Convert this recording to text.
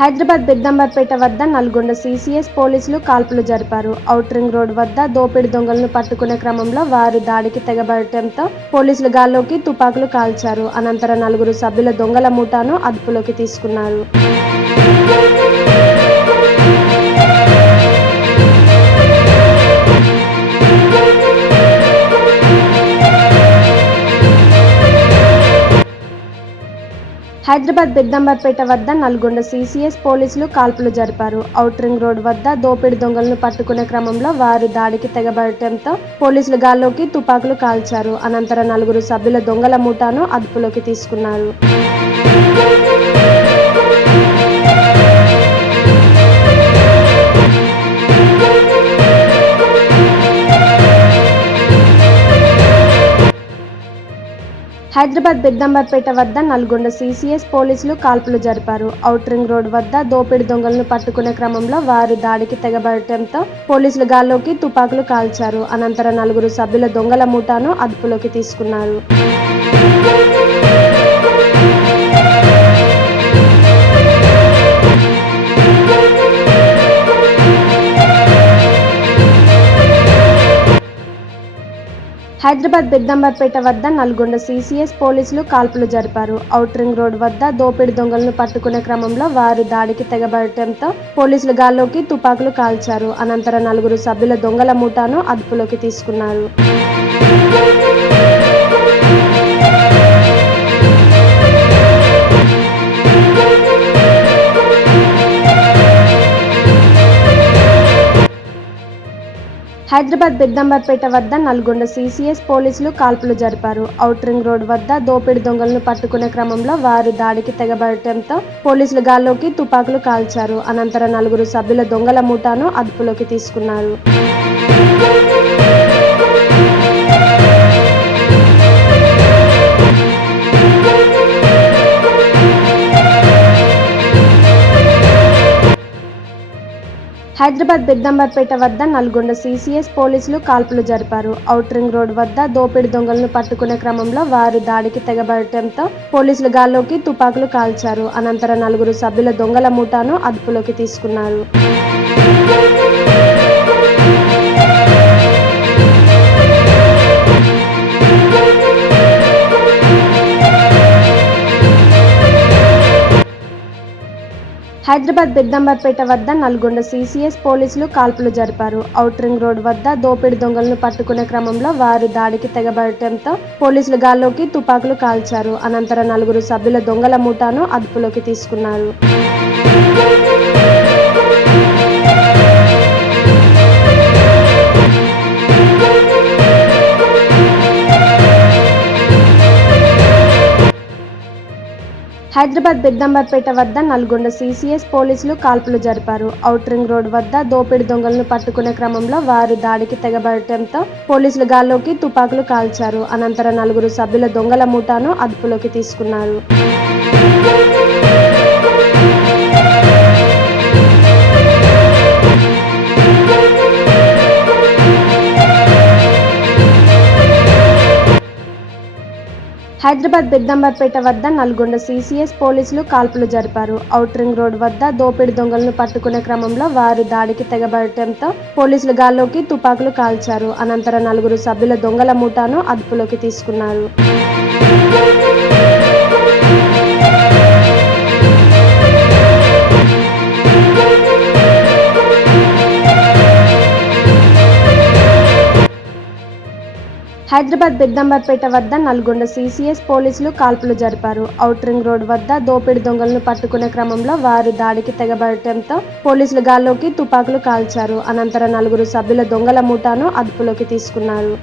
హైదరాబాద్ బెద్దంబర్పేట వద్ద నల్గొండ సీసీఎస్ పోలీసులు కాల్పులు జరిపారు. ఔట్ రింగ్ రోడ్ వద్ద దోపిడీ దొంగలను పట్టుకునే క్రమంలో వారు దాడికి తెగబడటంతో పోలీసులు గాల్లోకి తుపాకులు కాల్చారు. అనంతరం నలుగురు సభ్యుల దొంగల మూటాను అదుపులోకి తీసుకున్నారు. హైదరాబాద్ బెద్దంబర్పేట వద్ద నల్గొండ సీసీఎస్ పోలీసులు కాల్పులు జరిపారు. ఔట్ రింగ్ రోడ్ వద్ద దోపిడీ దొంగలను పట్టుకునే క్రమంలో వారు దాడికి తెగబడటంతో పోలీసులు గాల్లోకి తుపాకులు కాల్చారు. అనంతరం నలుగురు సభ్యుల దొంగల ముఠాను అదుపులోకి తీసుకున్నారు. హైదరాబాద్ బెద్దంబర్పేట వద్ద నల్గొండ సీసీఎస్ పోలీసులు కాల్పులు జరిపారు. ఔట్ రింగ్ రోడ్ వద్ద దోపిడీ దొంగలను పట్టుకునే క్రమంలో వారు దాడికి తెగబడటంతో పోలీసులు గాల్లోకి తుపాకులు కాల్చారు. అనంతరం నలుగురు సభ్యుల దొంగల ముఠాను అదుపులోకి తీసుకున్నారు. హైదరాబాద్ బెద్దంబర్పేట వద్ద నల్గొండ సీసీఎస్ పోలీసులు కాల్పులు జరిపారు. ఔట్ రింగ్ రోడ్ వద్ద దోపిడీ దొంగలను పట్టుకునే క్రమంలో వారు దాడికి తెగబడటంతో పోలీసులు గాల్లోకి తుపాకులు కాల్చారు. అనంతరం నలుగురు సభ్యుల దొంగల ముఠాను అదుపులోకి తీసుకున్నారు. హైదరాబాద్ బెద్దంబర్పేట వద్ద నల్గొండ సీసీఎస్ పోలీసులు కాల్పులు జరిపారు. ఔట్ రింగ్ రోడ్ వద్ద దోపిడీ దొంగలను పట్టుకునే క్రమంలో వారు దాడికి తెగబడటంతో పోలీసులు గాల్లోకి తుపాకులు కాల్చారు. అనంతరం నలుగురు సభ్యుల దొంగల ముఠాను అదుపులోకి తీసుకున్నారు. హైదరాబాద్ బెద్దంబర్పేట వద్ద నల్గొండ సీసీఎస్ పోలీసులు కాల్పులు జరిపారు. ఔట్ రింగ్ రోడ్ వద్ద దోపిడీ దొంగలను పట్టుకునే క్రమంలో వారు దాడికి తెగబడటంతో పోలీసులు గాల్లోకి తుపాకులు కాల్చారు. అనంతరం నలుగురు సభ్యుల దొంగల ముఠాను అదుపులోకి తీసుకున్నారు. హైదరాబాద్ బెద్దంబర్పేట వద్ద నల్గొండ సీసీఎస్ పోలీసులు కాల్పులు జరిపారు. ఔట్ రింగ్ రోడ్ వద్ద దోపిడీ దొంగలను పట్టుకునే క్రమంలో వారు దాడికి తెగబడటంతో పోలీసులు గాల్లోకి తుపాకులు కాల్చారు. అనంతరం నలుగురు సభ్యుల దొంగల ముఠాను అదుపులోకి తీసుకున్నారు. హైదరాబాద్ బెద్దంబర్పేట వద్ద నల్గొండ సీసీఎస్ పోలీసులు కాల్పులు జరిపారు. ఔట్ రింగ్ రోడ్ వద్ద దోపిడీ దొంగలను పట్టుకునే క్రమంలో వారు దాడికి తెగబడటంతో పోలీసులు గాల్లోకి తుపాకులు కాల్చారు. అనంతరం నలుగురు సభ్యుల దొంగల ముఠాను అదుపులోకి తీసుకున్నారు. హైదరాబాద్ బిద్దంబర్పేట వద్ద నల్గొండ సీసీఎస్ పోలీసులు కాల్పులు జరిపారు. ఔట్రింగ్ రోడ్ వద్ద దోపిడీ దొంగలను పట్టుకునే క్రమంలో వారు దాడికి తెగబడటంతో పోలీసులు గాల్లోకి తుపాకులు కాల్చారు. అనంతరం నలుగురు సభ్యుల దొంగల ముఠాను అదుపులోకి తీసుకున్నారు. హైదరాబాద్ బెద్దంబర్పేట వద్ద నల్గొండ సీసీఎస్ పోలీసులు కాల్పులు జరిపారు. ఔట్ రింగ్ రోడ్ వద్ద దోపిడీ దొంగలను పట్టుకునే క్రమంలో వారు దాడికి తెగబడటంతో పోలీసులు గాల్లోకి తుపాకులు కాల్చారు. అనంతరం నలుగురు సభ్యుల దొంగల ముఠాను అదుపులోకి తీసుకున్నారు.